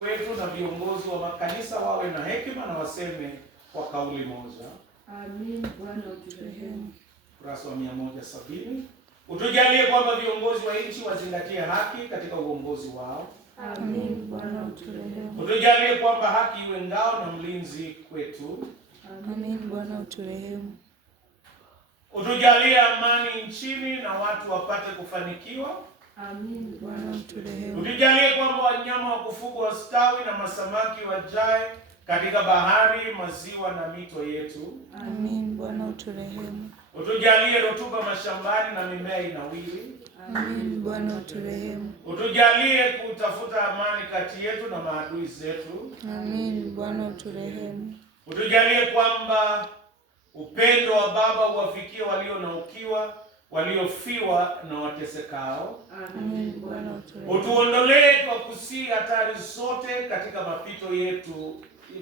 wetu na viongozi wa makanisa wawe na hekima na waseme kwa kauli moja. Amin. Bwana uturehemu. Kurasa wa 170. Utujalie kwamba viongozi wa nchi wazingatie haki katika uongozi wao. Amin. Bwana uturehemu. Utujalie kwamba haki iwe ngao na mlinzi kwetu. Amin. Bwana uturehemu. Utujalie amani nchini na watu wapate kufanikiwa. Amin. Bwana uturehemu. Utujalie kwamba wanyama wa kufugwa wastawi na masamaki wajae katika bahari, maziwa na mito yetu. Amin. Bwana uturehemu. Utujalie rutuba mashambani na mimea inawiri. Amin. Bwana uturehemu. Utujalie kutafuta amani kati yetu na maadui zetu. Amin. Bwana uturehemu. Utujalie kwamba upendo wa Baba uwafikie walio na ukiwa, waliofiwa na watesekao. Amin. Bwana uturehemu. Utuondolee kwa kusii hatari zote katika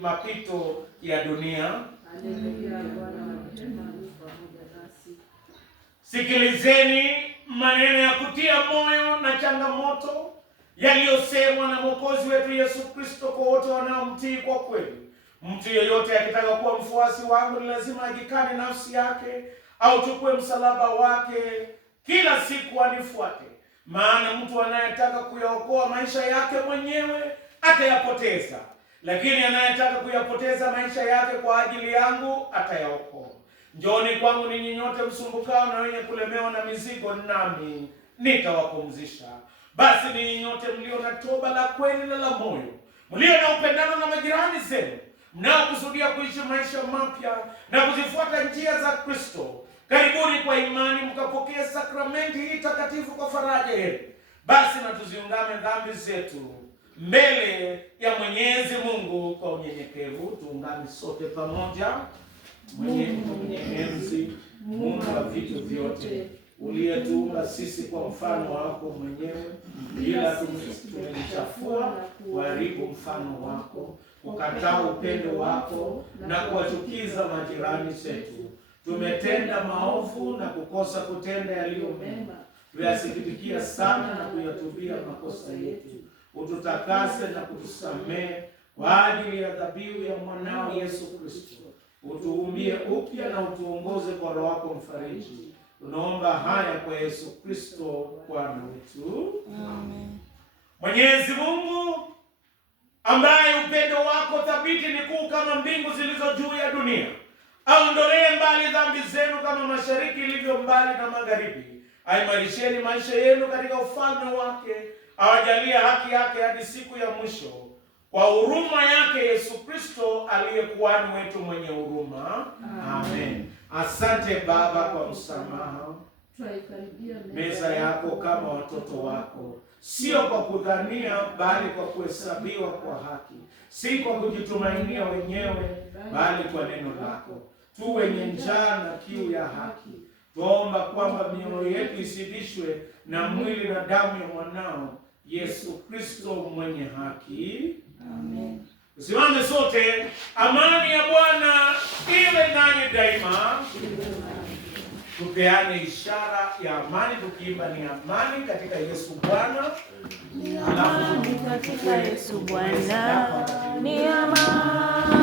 mapito ya dunia. Haleluya. Bwana pamoja nasi. Sikilizeni maneno ya kutia moyo na changamoto yaliyosemwa na Mwokozi wetu Yesu Kristo kwa wote wanaomtii kwa kweli. Mtu yeyote akitaka kuwa mfuasi wangu ni lazima ajikane nafsi yake, au chukue msalaba wake kila siku anifuate. Maana mtu anayetaka kuyaokoa maisha yake mwenyewe atayapoteza, lakini anayetaka kuyapoteza maisha yake kwa ajili yangu atayaokoa. Njooni kwangu ninyi nyote msumbukao na wenye kulemewa na mizigo, nami nitawapumzisha. Basi ninyi nyote mlio na toba la kweli na la moyo, mlio na upendano na majirani zenu, mnaokusudia kuishi maisha mapya na kuzifuata njia za Kristo, karibuni kwa imani mkapokea sakramenti hii takatifu kwa faraja yenu. Basi na tuziungame dhambi zetu mbele ya Mwenyezi Mungu kwa unyenyekevu. Tuungane sote pamoja. Mwenye enzi, Mungu wa vitu vyote, uliyetuumba sisi kwa mfano wako mwenyewe, bila tumechafua kuharibu mfano wako, kukataa upendo wako na kuwachukiza majirani zetu. Tumetenda maovu na kukosa kutenda yaliyo mema. Tuyasikitikia sana na kuyatubia makosa yetu. Ututakase na kutusamehe kwa ajili ya dhabihu ya mwanao Yesu Kristo. Utuumbie upya na utuongoze kwa Roho wako mfariji. Tunaomba haya kwa Yesu Kristo Bwana wetu. Amen. Mwenyezi Mungu ambaye upendo wako thabiti ni kuu kama mbingu zilizo juu ya dunia, aondolee mbali dhambi zenu kama mashariki ilivyo mbali na magharibi. Aimarisheni maisha yenu katika ufalme wake, awajalie haki yake hadi siku ya mwisho. Kwa huruma yake Yesu Kristo aliye kuhani wetu mwenye huruma. Amen. Asante Baba kwa msamaha. Tuikaribia meza yako kama watoto wako, sio kwa kudhania bali kwa kuhesabiwa kwa haki, si kwa kujitumainia wenyewe bali kwa neno lako. Tu wenye njaa na kiu ya haki. Tuomba kwamba mioyo yetu isidishwe na mwili na damu ya mwanao Yesu Kristo mwenye haki. Amen. Usimame sote. Amani ya Bwana iwe nanyi daima. Tupeane ishara ya amani tukiimba ni amani katika Yesu Bwana. Ni amani katika Yesu Bwana. Ni amani.